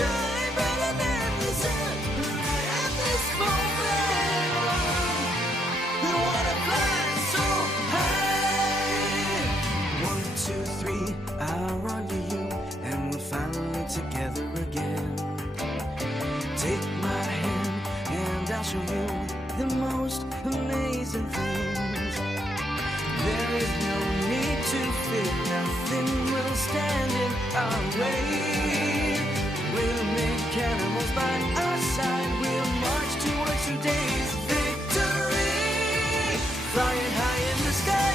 shine brighter than the sun. At this moment, we wanna fly so high. 1, 2, 3, I'll run to you, and we'll finally together again. Take my hand, and I'll show you the most amazing things. There is no need to fear, nothing will stand in our way. We'll make animals by our side, we'll march towards today's victory. Flying high in the sky,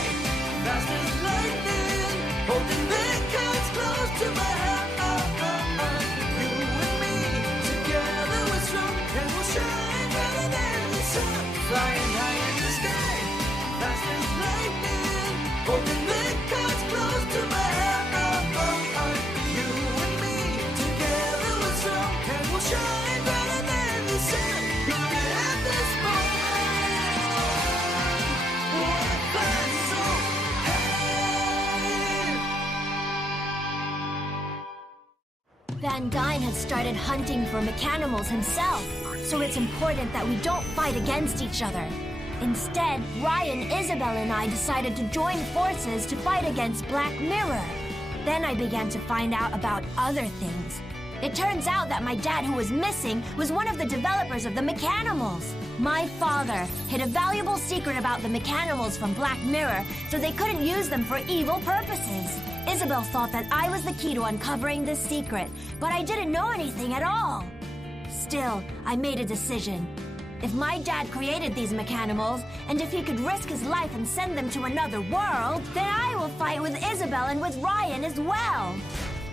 fast as lightning, holding the cards close to my heart. You and me, together we're strong, and we'll shine brighter than the sun. Flying high in the sky, fast as lightning, holding the cards close to my heart. You and me, together we're strong, and we'll shine brighter than the sun. At this moment, wanna fly so high. Van Dyne had started hunting for Mechanimals himself, so it's important that we don't fight against each other. Instead, Ryan, Isabel, and I decided to join forces to fight against Black Mirror. Then I began to find out about other things. It turns out that my dad, who was missing, was one of the developers of the Mechanimals. My father hid a valuable secret about the Mechanimals from Black Mirror, so they couldn't use them for evil purposes. Isabel thought that I was the key to uncovering this secret, but I didn't know anything at all. Still, I made a decision. If my dad created these Mechanimals, and if he could risk his life and send them to another world, then I will fight with Isabel and with Ryan as well.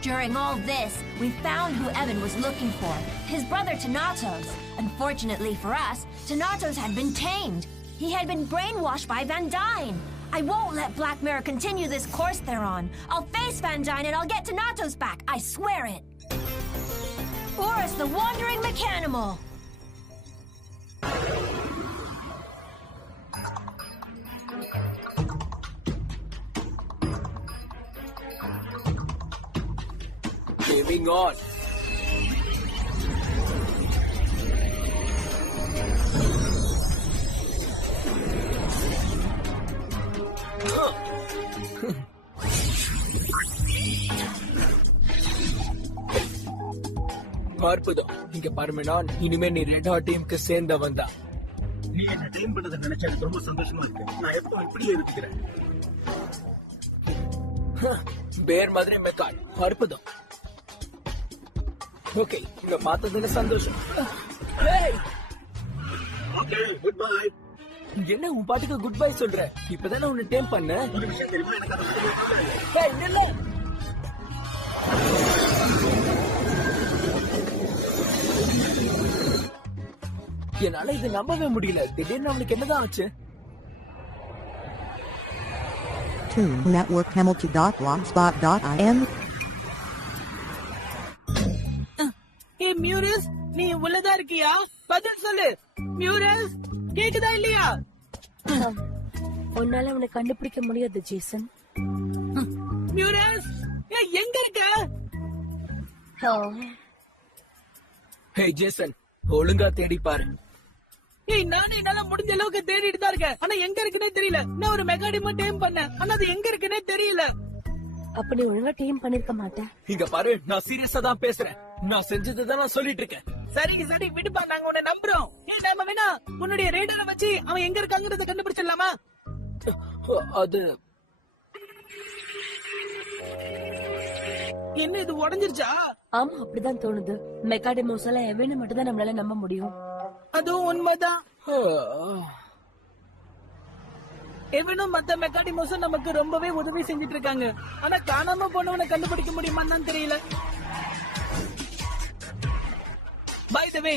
During all this, we found who Evan was looking for, his brother Thanatos. Unfortunately for us, Thanatos had been tamed. He had been brainwashed by Van Dyne. I won't let Black Mirror continue this course they're on. I'll face Van Dyne and I'll get Thanatos back, I swear it. Horus the Wandering Mechanimal! Gaming on. அற்புதம். இங்க பாருமே, நான் இனிமே நீ red hot டீமுக்கு சேர்ந்தவன் தான். நீ என்ன டீம் பண்ணதை நினைச்சா எனக்கு ரொம்ப சந்தோஷமா இருக்கு. நான் எப்போ இப்படியே இருக்கிறேன். பேர் மாதிரி மெக்கான். அற்புதம். ஓகே, இங்க பார்த்ததுல சந்தோஷம். Okay, good bye. என்ன உன் பாட்டுக்கு குட் பை சொல்ற? இப்பதானே உன்னை டேம் பண்ண. ஒரு விஷயம் தெரியுமா, எனக்கு அதை பத்தி தெரியவே இல்லை. ஏய், நில்லு. என்னால இது நம்பவே முடியல. திடீர்னு அவனுக்கு என்னதான் ஆச்சு? networkhamilton.blogspot.in. ஏய் மியூரஸ், நீ உள்ளதா இருக்கியா? பதில் சொல்லு மியூரஸ், கேக்குதா இல்லையா? உன்னால அவனை கண்டுபிடிக்க முடியாது ஜேசன். மியூரஸ், ஏய் எங்க இருக்க? ஹே ஜேசன், ஒழுங்கா தேடி பாரு. ஏய் நானே என்னால முடிஞ்ச அளவுக்கு தேடிட்டு தான் இருக்கேன். ஆனா எங்க இருக்குன்னே தெரியல. நான் ஒரு மெகாடிமோ டீம் பண்ணேன், ஆனா அது எங்க இருக்குன்னே தெரியல. அப்ப நீ ஒழுங்கா டீம் பண்ணிருக்க மாட்டேன். இங்க பாரு, நான் சீரியஸா தான் பேசுறேன். நான் செஞ்சதுதான் நான் சொல்லிட்டு இருக்கேன். சரி சரி விடுப்பா, நாங்க உன்னை நம்புறோம். ஏய் நாம வேணா உன்னுடைய ரேடாரை வச்சு அவன் எங்க இருக்காங்கறத கண்டுபிடிச்சிடலாமா? அது என்ன இது உடைஞ்சிருச்சா? ஆமா, அப்படிதான் தோணுது. மெக்காடிமோஸ் எல்லாம் எவனு மட்டும் தான் நம்மளால நம்ப முடியும். அதுவும் உண்மைதான். எவனும் மத்த மெக்காடிமோஸும் நமக்கு ரொம்பவே உதவி செஞ்சிட்டு இருக்காங்க. ஆனா காணாம போனவனை கண்டுபிடிக்க முடியுமான்னு தான் தெரியல. பை தி வே,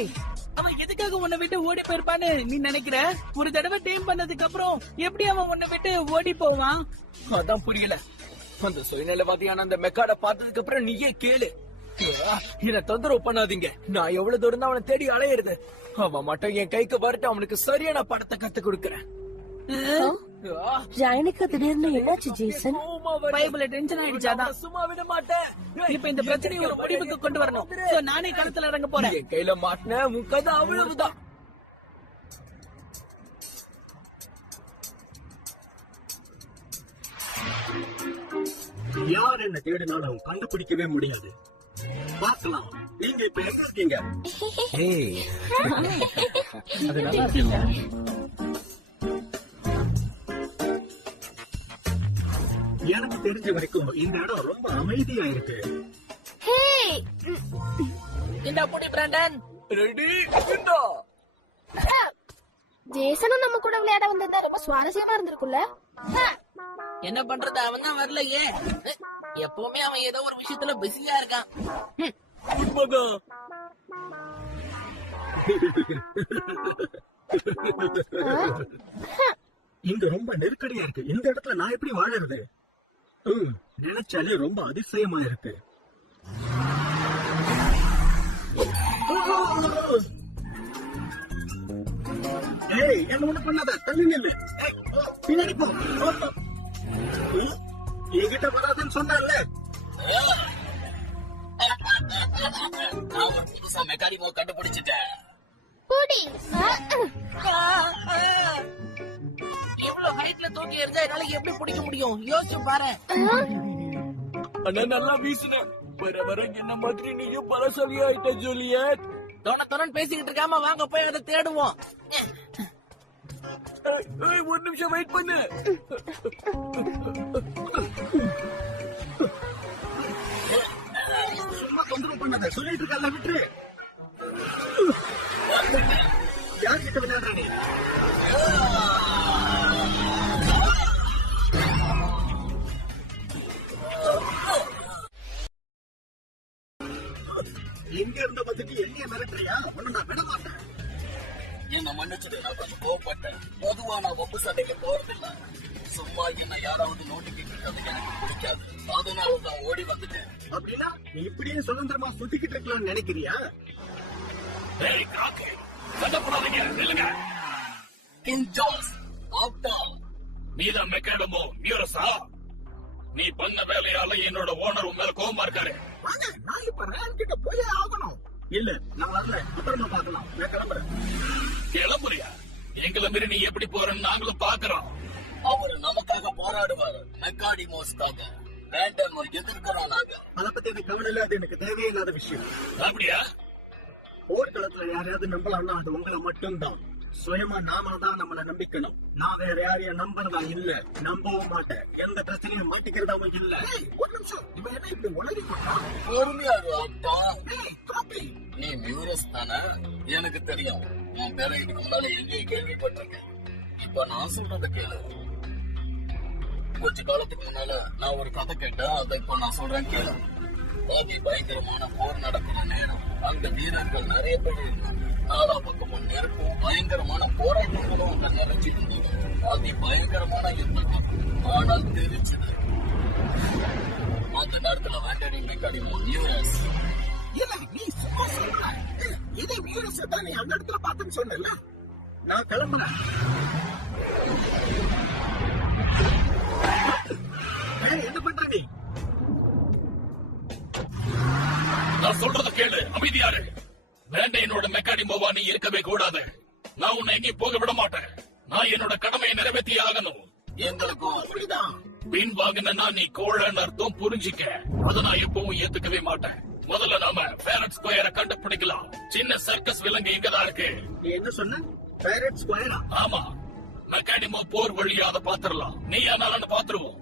அவன் எதுக்காக உன்னை விட்டு ஓடி போயிருப்பான்னு நீ நினைக்கிற? ஒரு தடவை டீம் பண்ணதுக்கு அப்புறம் எப்படி அவன் உன்னை விட்டு ஓடி போவான்? அதான் புரியல. அந்த சுயநலவாதியான அந்த மெக்காட பார்த்ததுக்கு அப்புறம் நீயே கேளு. என்ன தொந்தரவு பண்ணாதீங்க. நான் எவ்வளவு தூரம் தான் அவனை தேடி அலையிறது. அவன் மட்டும் என் கைக்கு வரட்டும், அவனுக்கு சரியான படத்தை கத்து கொடுக்கறேன். ஜாயனுக்கு திடீர்னு என்னாச்சு ஜேசன்? Bible tension ஆயிடுச்சாதான். சும்மா விட மாட்டேன். இப்ப இந்த பிரச்சனையை ஒரு முடிவுக்கு கொண்டு வரணும். So, நானே களத்துல இறங்க போறேன். என் கையில மாட்டின உன் கதை அவ்வளவுதான். யார் என்ன தேடினாலும் கண்டுபிடிக்கவே முடியாது. பார்க்கலாம். நீங்க இப்ப எங்க இருக்கீங்க? அது நல்லா இருக்குல்ல? எனக்கு தெரிஞ்ச வரைக்கும் இந்த இடம் ரொம்ப அமைதியா இருக்கு. இந்த புடி பிராண்டன். ரெடி? ஜேசனும் நம்ம கூட விளையாட வந்ததா ரொம்ப சுவாரஸ்யமா இருந்திருக்குல்ல. என்ன பண்றது, அவன் தான் வரலையே. எப்பவுமே அவன் ஏதோ ஒரு விஷயத்துல பிஸியா இருக்கான். உண்மைதான். இங்க ரொம்ப நெருக்கடியா இருக்கு. இந்த இடத்துல நான் எப்படி வாழறது? நினைச்சாலே ரொம்ப அதிசயமா இருக்கு. ஏய், என்ன ஒண்ணு பண்ணாத, தள்ளி நில்லு. ஏய், பின்னாடி போ. என்கிட்ட வராதுன்னு சொன்னல. நான் புதுசா மெக்கானிக்கோ கண்டுபிடிச்சிட்டேன். இவ்வளவு ஹைட்ல தூக்கி எறிஞ்சா என்னால எப்படி பிடிக்க முடியும்? யோசிச்சு பாரு. ஆனா நல்லா வீசுன. வர வர என்ன மாதிரி நீயும் பலசாலி ஆயிட்ட ஜூலியட். தோணத்தோன்னு பேசிக்கிட்டு இருக்காம வாங்க போய் அதை தேடுவோம். ஒரு நிமிஷம் வெயிட் பண்ணு. சும்மா தொந்தரவு பண்ணாத, சொல்லிட்டு இருக்கல, விட்டுரு. யார்கிட்ட விளையாடுற நீ? எங்க இருந்த வந்துட்டு என்னைய மிரட்டுறியா? ஒண்ணு நான் விட மாட்டேன். என்ன மன்னிச்சிடு, நான் கொஞ்சம் கோவப்பட்டேன். பொதுவா நான் ஒப்பு சண்டைக்கு போறதில்ல. சும்மா என்ன யாராவது நோண்டிக்கிட்டு இருக்கிறது எனக்கு பிடிக்காது. அதனாலதான் ஓடி வந்துட்டேன். அப்படின்னா நீ இப்படியே சுதந்திரமா சுத்திக்கிட்டு இருக்கலாம்னு நினைக்கிறியா? கிங் ஜார்ஜ், ஆப்டா. நீதான் மெக்காடமோ மியூரஸா? நீ பண்ண வேலையால என்னோட ஓனர் உன் மேல கோவமா இருக்காரு. வாங்க, நான் இப்ப ரேன் கிட்ட போயே ஆகணும். இல்ல, நான் வரல, அப்புறமா பார்க்கலாம். நான் கிளம்புறேன். கிளம்புறியா? எங்களை மீறி நீ எப்படி போறன்னு நாங்களும் பாக்குறோம். அவரு நமக்காக போராடுவாரு, மெக்காடிமோஸ்க்காக. ரேண்டம் எதிர்க்கிறோம் நாங்க. அதை பத்தி எனக்கு கவலை இல்ல, அது எனக்கு தேவையில்லாத விஷயம். அப்படியா? போர்க்களத்துல யாரையாவது நம்பலாம்னா அது உங்களை மட்டும்தான். சுயமா நாம தான் நம்மள நம்பிக்கணும். நான் வேற யாரையும் நம்புறதா இல்ல, நம்பவும் மாட்டேன். எந்த பிரச்சனையும் மாட்டிக்கிறதாவும் இல்ல. ஒரு நிமிஷம், இவன் என்ன இப்படி உளறி போட்டான்? பொறுமையா இரு, ஆப்டா. நீ மியூரஸ் தானே? எனக்கு தெரியும். உன் பேரை இதுக்கு முன்னால எங்கேயும் கேள்விப்பட்டிருக்கேன். இப்ப நான் சொல்றத கேளு. கொஞ்ச காலத்துக்கு முன்னால நான் ஒரு கதை கேட்டேன், அதை இப்ப நான் சொல்றேன் கேளு. அதி பயங்கரமான போர் நடக்கிற நேரம். அங்க வீரர்கள் நிறைய பேர் இருந்தாங்க. நாலா பக்கமும் நெருப்பும் பயங்கரமான போராட்டங்களும் அங்க நிறைஞ்சிருந்தது. அதி பயங்கரமான யுத்தம். ஆனால் தெரிஞ்சது அந்த நேரத்துல வேண்டடி மெக்கானிமோ மியூரஸ். இல்ல, நீ சும்மா சொல்ற. இதே வீரஸ் தான் நீ அந்த இடத்துல பார்த்தேன்னு சொன்னல. நான் கிளம்புறேன். என்ன பண்ற நீ? நான் சொல்றத கேளு, அமைதியாரு. வேண்ட என்னோட மெக்கானிமோவா நீ இருக்கவே கூடாது. நான் உன்னை எங்கேயும் போக விட மாட்டேன். நான் என்னோட கடமையை நிறைவேற்றி ஆகணும். எங்களுக்கும் அப்படிதான். பின் வாங்கினா நீ கோழன்னு அர்த்தம், புரிஞ்சிக்க. அதை நான் எப்பவும் ஏத்துக்கவே மாட்டேன். முதல்ல நாம பேரட் ஸ்கொயரை கண்டுபிடிக்கலாம். சின்ன சர்க்கஸ் விலங்கு இங்கதான் இருக்கு. நீ என்ன சொன்ன? பேரட் ஸ்கொயரா? ஆமா, மெக்கானிமோ போர் வழியா அதை பாத்துரலாம். நீ ஆனாலும் பாத்துருவோம்.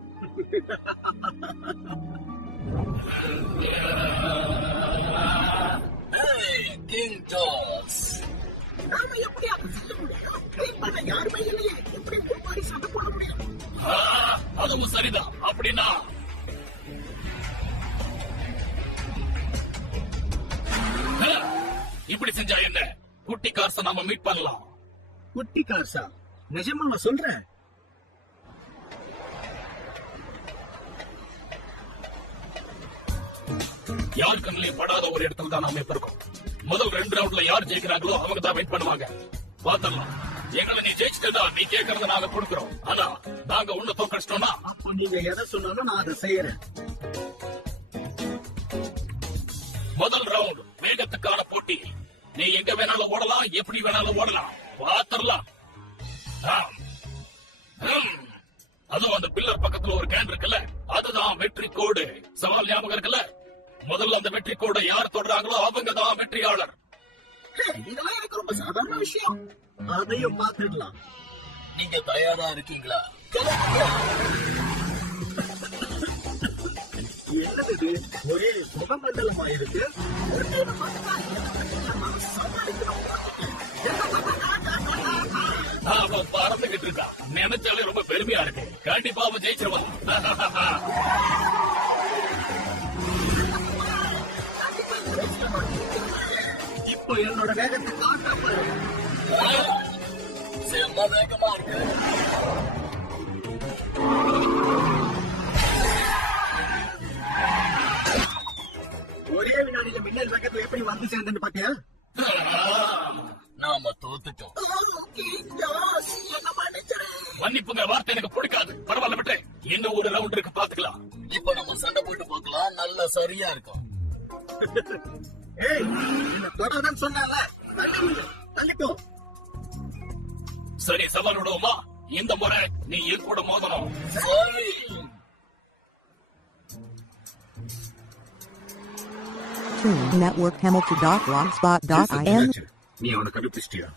கிங் ஜார்ஜ், நாம எப்படி அதை செய்ய முடியும்? ட்ரெயின் பண்ண யாருமே இல்லையே. எப்படி ஒரு மாதிரி சண்டை போட முடியும்? அதுவும் சரிதான். அப்படின்னா இப்படி செஞ்சா என்ன? குட்டி கார்ஸ நாம மீட் பண்ணலாம். குட்டி கார்ஸா? நிஜமா சொல்றேன்? யார் கண்ணிலையும் படாத ஒரு இடத்துல தான் நாம இப்ப இருக்கோம். முதல் 2 ரவுண்ட்ல யார் ஜெயிக்கிறாங்களோ அவங்க தான் வெயிட் பண்ணுவாங்க. பாத்திரலாம். எங்களை நீ ஜெயிச்சுட்டா நீ கேட்கறத நாங்க கொடுக்கிறோம். ஆனா நாங்க உன்னை தோக்கடிச்சிட்டோம்னா அப்போ நீங்க எதை சொன்னாலும் நான் அதை செய்யறேன். முதல் ரவுண்ட் வேகத்துக்கான போட்டி. நீ எங்க வேணாலும் ஓடலாம், எப்படி வேணாலும் ஓடலாம். பாத்திரலாம். அதுவும் அந்த பில்லர் பக்கத்துல ஒரு கேன் இருக்குல்ல, அதுதான் வெற்றி கோடு. சவால் ஞாபகம் இருக்குல்ல? முதல்ல அந்த வெற்றி கோடை யார் தொடறாங்களோ அவங்க தான் வெற்றியாளர். இதெல்லாம் எனக்கு ரொம்ப சாதாரண விஷயம். அதையும் பார்த்துடலாம். நீங்க தயாரா இருக்கீங்களா? என்னது இது? ஒரே முகமண்டலமா இருக்கு. அவன் பறந்துகிட்டு இருக்கான். நினைச்சாலே ரொம்ப பெருமையா இருக்கு. கண்டிப்பா அவன் ஜெயிச்சிருவான். இப்போ என்னோட வேகத்தை காட்டாம செம்ம வேகமா இருக்கு. ஒரே வினாடியில மின்னல் வேகத்துல எப்படி வந்து சேர்ந்தேன்னு பாத்தியா? நாம தோத்துட்டோம். மன்னிப்புங்க, வார்த்தை எனக்கு பிடிக்காது. பரவாயில்ல விட்டு, இன்னும் ஒரு ரவுண்ட் இருக்கு, பாத்துக்கலாம். இப்ப நம்ம சண்டை போட்டு பார்க்கலாம். நல்ல சரியா இருக்கும். ஏய், என்ன தொடர்தான் சொன்னால தள்ளிக்கோ. சரி, சவால் விடுவோமா? இந்த முறை நீ என் கூட மோதணும். சரி. Network Hamilton.blogspot.in. நீ அவனை கண்டுபிடிச்சிட்டியா?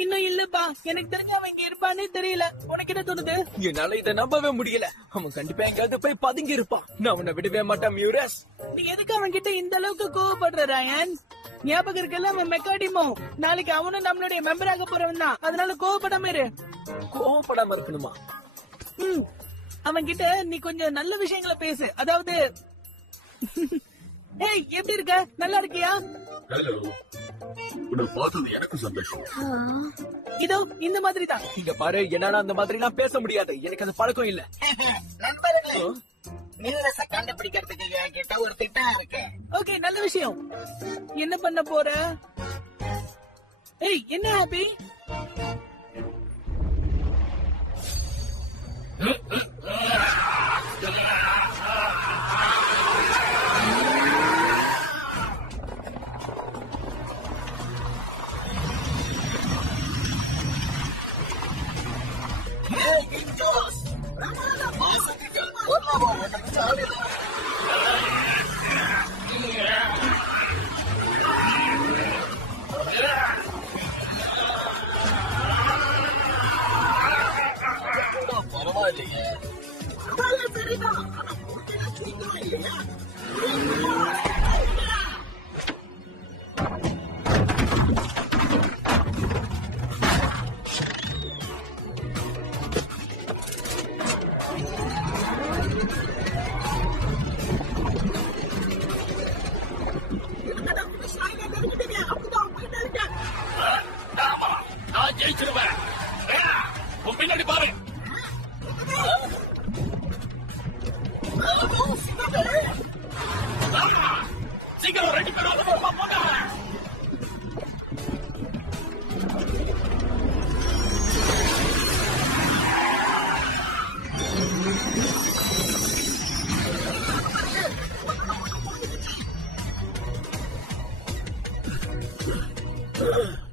இன்னும் இல்லப்பா, எனக்கு தெரிஞ்ச அவன் இங்க இருப்பானே தெரியல. உனக்கு என்ன தோணுது? என்னால இதை நம்பவே முடியல. அவன் கண்டிப்பா எங்காவது போய் பதுங்கி இருப்பான். நான் அவனை விடவே மாட்டேன் மியூரஸ். நீ எதுக்கு அவன் கிட்ட இந்த அளவுக்கு கோவப்படுற ராயன்? ஞாபகம் இருக்கல, அவன் மெக்காடிமோ. நாளைக்கு அவனும் நம்மளுடைய மெம்பர் ஆக போறவன் தான். அதனால கோவப்படாம இரு. கோவப்படாம இருக்கணுமா? அவன் கிட்ட நீ கொஞ்சம் நல்ல விஷயங்களை பேசு. அதாவது ஏய், எப்படி இருக்க? நல்லா இருக்கியா? ஹலோ, உன்னை பார்த்தது எனக்கு சந்தோஷம். இதோ இந்த மாதிரி தான். இங்க பாரு, என்னால அந்த மாதிரி நான் பேச முடியாது. எனக்கு அது பழக்கம் இல்ல. நண்பர்களே, மியூரஸ கண்டுபிடிக்கிறதுக்கு என்கிட்ட ஒரு திட்டம் இருக்கு. ஓகே, நல்ல விஷயம். என்ன பண்ண போற? ஏய், என்ன ஹாப்பி? பரவாயில்லையே. நான் ஜெயிச்சிருவேன். உன் பின்னாடி பாரு. சீக்கிரம் ரெடி பண்ணுவோம்.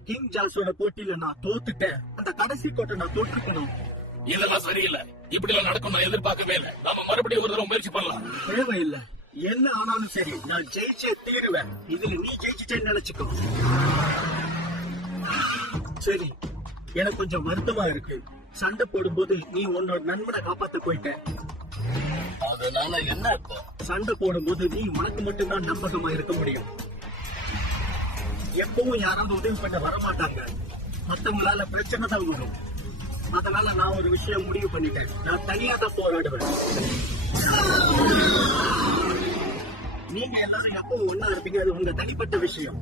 கிங் ஜாஸோட போட்டியில நான் தோத்துட்டேன். அந்த கடைசி கோட்டை நான் தோற்றுக்கணும். இதெல்லாம் சரியில்லை. இப்படி எல்லாம் நடக்கும் நான் எதிர்பார்க்கவே இல்லை. நாம மறுபடியும் ஒரு தடவை முயற்சி பண்ணலாம். தேவையில்லை. என்ன ஆனாலும் சரி, நான் ஜெயிச்சே தீருவேன். இதுல நீ ஜெயிச்சிட்டேன்னு நினைச்சுக்கோ. சரி, எனக்கு கொஞ்சம் வருத்தமா இருக்கு. சண்டை போடும்போது நீ உன்னோட நண்பனை காப்பாத்த போயிட்ட. அதனால என்ன இப்போ? சண்டை போடும்போது நீ உனக்கு மட்டும்தான் நம்பகமா இருக்க முடியும். எப்பவும் யாராவது உதவி பண்ண வரமாட்டாங்க. மத்தவங்களால பிரச்சனை தான் வரும். அதனால நான் ஒரு விஷயம் முடிவு பண்ணிட்டேன். நான் தனியா தான் போராடுவேன். நீங்க எல்லாரும் எப்பவும் ஒன்னா இருப்பீங்க. அது உங்க தனிப்பட்ட விஷயம்.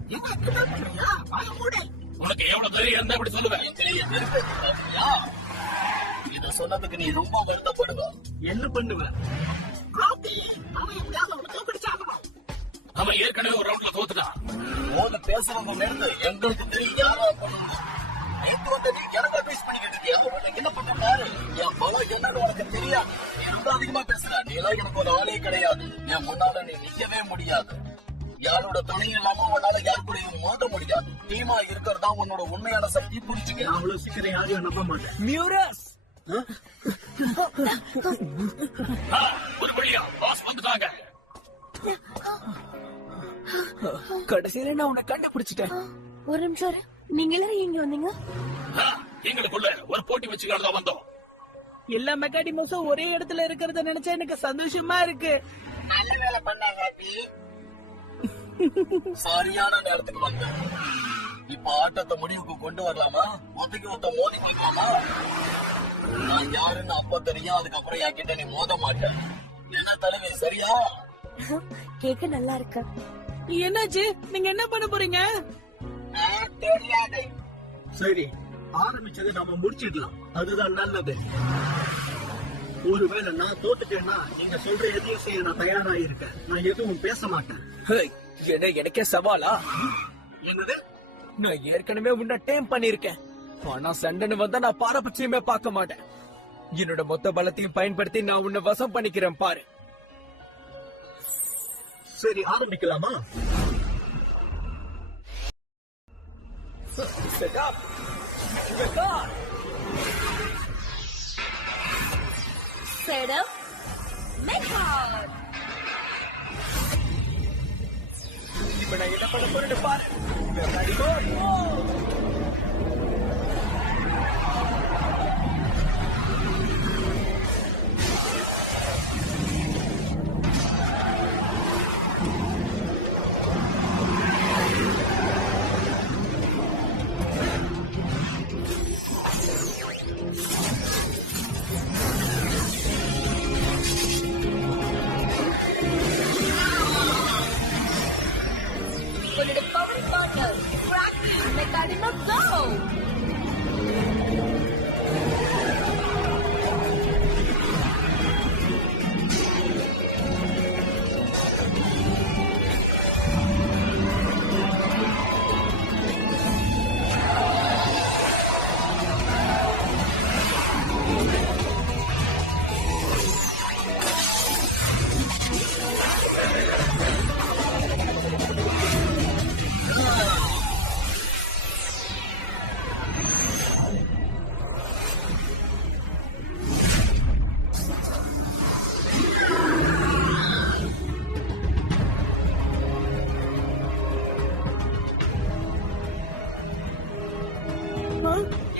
உனக்கு எவ்வளவு தைரியம் இருந்தா இப்படி சொல்லுவேன்? இத சொன்னதுக்கு நீ ரொம்ப வருத்தப்படுவ. என்ன பண்ணுவேன்? அவன் ஏற்கனவே ஒரு ரவுண்ட்ல தோத்துட்டான். பேசுறவங்க நிறுத்து. எங்களுக்கு தெரியும் யாரா. நேத்து வந்த நீ எனக்கு அட்வைஸ் பண்ணிக்கிட்டு இருக்கியா? உனக்கு என்ன பண்ண பாரு. என் பலம் என்னன்னு உனக்கு தெரியாது. நீ ரொம்ப அதிகமா பேசுற. நீ எல்லாம் எனக்கு ஒரு ஆளே கிடையாது. என் முன்னால நீ நிக்கவே முடியாது. யாரோட துணையும் இல்லாம உன்னால யார் கூடயும் மோத முடியாது. டீமா இருக்கிறதா உன்னோட உண்மையான சக்தி. புரிஞ்சுக்க. நான் அவ்வளவு சீக்கிரம் யாரையும் நம்ப மாட்டேன். மியூரஸ் ஒரு வழியா பாஸ் வந்துட்டாங்க. கடைசியில நான் உன்னை கண்டுபிடிச்சிட்டேன். ஒரு நிமிஷம் இரு. நீங்க எல்லாரும் இங்க வந்தீங்க? எங்களுக்குள்ள ஒரு போட்டி வச்சுக்காக வந்தோம். எல்லா மெக்காடிமோஸும் ஒரே இடத்துல இருக்கிறத நினைச்சா எனக்கு சந்தோஷமா இருக்கு. நல்ல வேலை பண்ண ஹாப்பி. சரியான நேரத்துக்கு வந்த. இப்ப ஆட்டத்தை முடிவுக்கு கொண்டு வரலாமா? ஒத்தைக்கு ஒத்த மோதி பார்க்கலாமா? நான் யாருன்னு அப்ப தெரியும். அதுக்கப்புறம் என்கிட்ட நீ மோத மாட்டேன். என்ன தலைவி, சரியா? கேட்க நல்லா இருக்கு. என்னாச்சு? நீங்க என்ன பண்ண போறீங்க? தெரியாது. சரி, ஆரம்பிச்சதை நாம முடிச்சிடலாம். அதுதான் நல்லது. ஒருவேளை நான் தோத்துட்டேன்னா நீங்க சொல்ற எதையும் செய்ய நான் தயாரா இருக்கேன். நான் எதுவும் பேச மாட்டேன். என்ன எனக்கே சவாலா? என்னது? நான் ஏற்கனவே உன்னை டேம் பண்ணிருக்கேன். ஆனா சண்டைன்னு வந்தா நான் பாரபட்சமே பார்க்க மாட்டேன். என்னோட மொத்த பலத்தையும் பயன்படுத்தி நான் உன்னை வசம் பண்ணிக்கிறேன் பாரு. சரி, ஆரம்பிக்கலாமா? Set up. Get on. Set up. Make out. இப்ப நான் என்ன பண்ண போறேன்னு பாரு. Ready, go. உன்னோட பவர் பார்ட்னர் கிராக்கி மெக்காடிமோ கோ.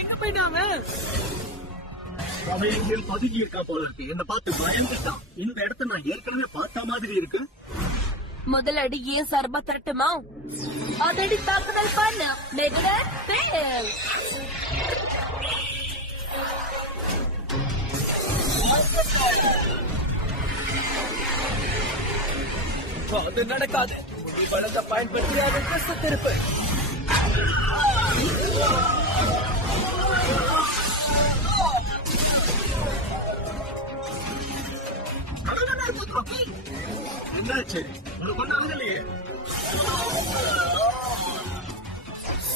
எங்க போயிட்டாங்க? அவன் எங்கேயும் பதுங்கி இருக்கா போல இருக்கு. என்ன பார்த்து பயந்துட்டான். இந்த இடத்த நான் ஏற்கனவே பார்த்த மாதிரி இருக்கு. முதல் அடி ஏன் சர்பா தரட்டுமா? அதடி தாக்குதல் பண்ண மெகா ஃபெயில். அது நடக்காது. நீ பலத்தை பயன்படுத்தி அதை திசை திருப்பு. என்னாச்சு? உனக்கு ஒண்ணு ஆகலையே.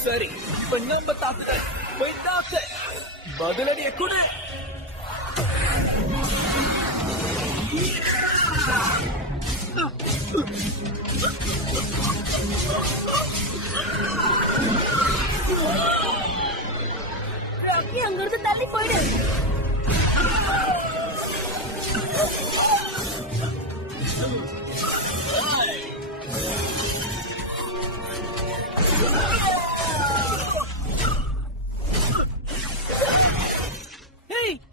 சரி, இப்ப நம்ம தாக்குதல். போய் தாக்கு. பதிலடியை கொடு. ராக்கி அங்கிருந்து தள்ளி போயிடு.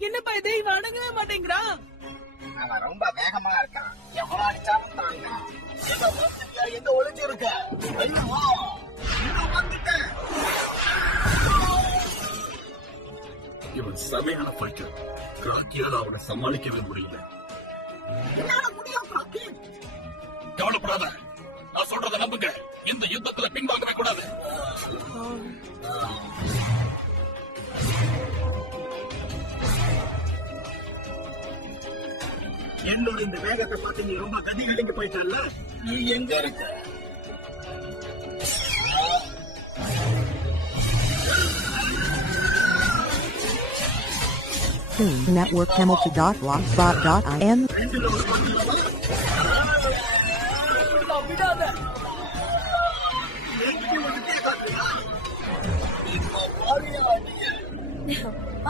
என்னப்பா இதை அடங்கவே மாட்டேங்கிறா? அவன் ரொம்ப வேகமா இருக்கான். எவ்வளவு அடிச்சாலும் தாங்க. எங்க ஒளிஞ்சு இருக்க? ஐயோ, வந்துட்டேன். இவன் செமையான ஃபைட்டர். ராக்கியால அவனை சமாளிக்கவே முடியல. கவலைப்படாத, நான் சொல்றத நம்புங்க. இந்த யுத்தத்துல பின்வாங்கவே கூடாது. என்னோட இந்த வேகத்தை பார்த்து நீ ரொம்ப கதி கலங்கி போயிட்டல்ல. நீ எங்க இருக்க? Toon Network Hamilton.blogspot.in. விடாத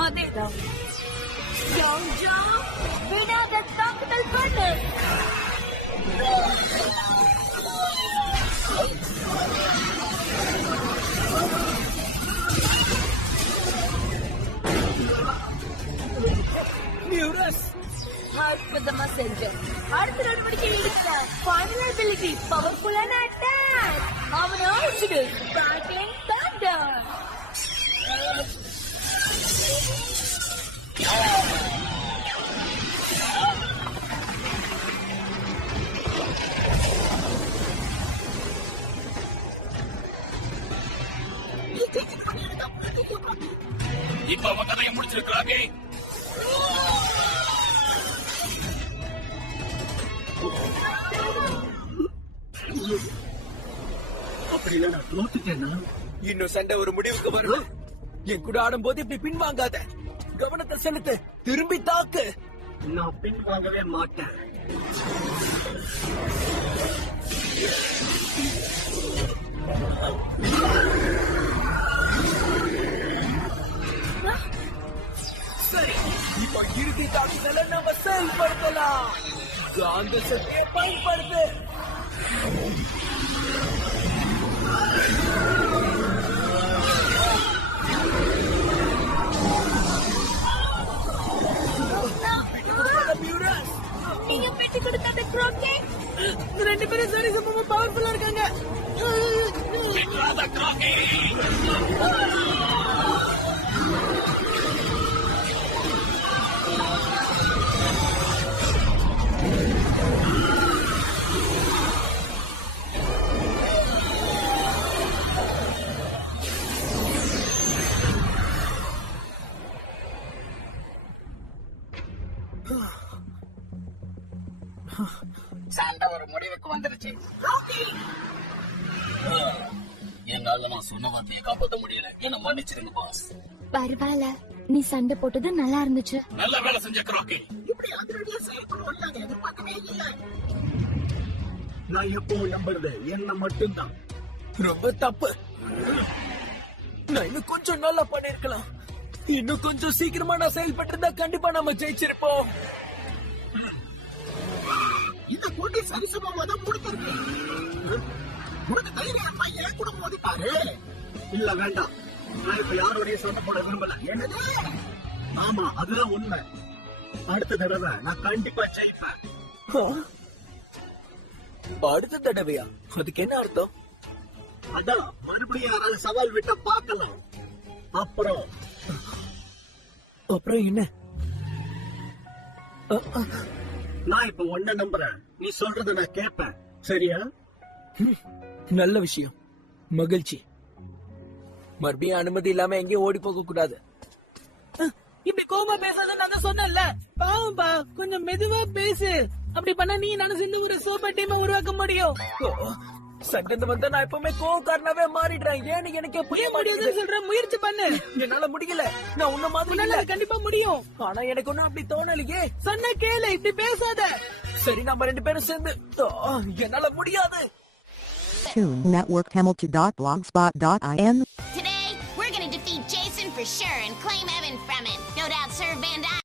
அதேதான் ஜாங் ஜாங், விடாத தாக்குதல் பண்ணு. மியூரஸ் அற்புதமா செஞ்சோம். அடுத்த நடவடிக்கை எடுக்க ஃபைனல் அபிலிட்டி பவர்ஃபுல்லான அட்டாக். அவனை அழிச்சிடு. Batting Thunder. இப்ப அவன் கதையை முடிச்சிருக்கிறாங்க. அப்படின்னா நான் தோத்துட்டேன்னா இன்னும் சண்டை ஒரு முடிவுக்கு வரும். என் கூட ஆடும்போது இப்படி பின்வாங்காத. கவனத்தை செலுத்து. திரும்பி தாக்கு. நான் பின்வாங்கவே மாட்டேன். சரி, இப்போ இறுதி தாக்குதலை நம்ம செயல்படுத்தலாம். காந்த சக்தியை பயன்படுத்து. நீங்க பெட்டி கொடுத்த க்ரோக்கே ரெண்டு பேரும் சரி சமமா பவர்ஃபுல்லா இருக்காங்க. சண்டை ஒரு முடிவுக்கு வந்துருச்சு. என்னால நான் சொன்ன வார்த்தையை காப்பாற்ற முடியல. என்ன மன்னிச்சிருங்க பாஸ். பரவாயில்ல, நீ சண்டை போட்டது நல்லா இருந்துச்சு. நல்ல வேலை செஞ்ச கிராக்கி. இப்படி அதிரடியா செயல்படுவோம் நாங்க எதிர்பார்க்கவே இல்லை. நான் எப்பவும் நம்புறது என்ன மட்டும்தான். ரொம்ப தப்பு. நான் இன்னும் கொஞ்சம் நல்லா பண்ணிருக்கலாம். இன்னும் கொஞ்சம் சீக்கிரமா நான் செயல்பட்டிருந்தா கண்டிப்பா நம்ம ஜெயிச்சிருப்போம். இந்த போட்டி சரிசமமா தான் முடிஞ்சிருக்கு. உனக்கு தைரியம் பையன் கூட மோதிப்பாரு. இல்ல வேண்டாம், நான் இப்ப யாரோடைய சண்டை போட விரும்பல. என்னது? ஆமா, அதுதான் உண்மை. அடுத்த தடவை நான் கண்டிப்பா ஜெயிப்பேன். அடுத்த தடவையா? அதுக்கு என்ன அர்த்தம்? அதான் மறுபடியும் யாராவது சவால் விட்டா பார்க்கலாம். அப்புறம் என்ன? நான் இப்ப ஒன்ன நம்புறேன். நீ சொல்றத நான் கேட்பேன். சரியா? நல்ல விஷயம். மகிழ்ச்சி. மறுபடியும் அனுமதி இல்லாம எங்கேயும் ஓடி போக கூடாது. இப்படி கோபமா பேசாத நான் சொன்னேன்ல. பாவம்பா, கொஞ்சம் மெதுவா பேசு. அப்படி பண்ணா நீ நானும் சேர்ந்து ஒரு சூப்பர் டீமை உருவாக்க முடியும். சண்டை வந்தா நான் எப்பவுமே கோவக்காரனாவே மாறிடுறேன். ஏன்னு எனக்கு புரிய முடியாதுன்னு சொல்றேன். முயற்சி பண்ணு. என்னால முடியல. நான் உன்ன மாதிரி கண்டிப்பா முடியும். ஆனா எனக்கு ஒண்ணும் அப்படி தோணலையே. சொன்ன கேளு, இப்படி பேசாத. சரி, நம்ம ரெண்டு பேரும் சேர்ந்து. என்னால முடியாது. Toon Network Hamilton.blogspot.in. Today, we're gonna defeat Jason for sure and claim Evan from him. No doubt Sir Van Dyne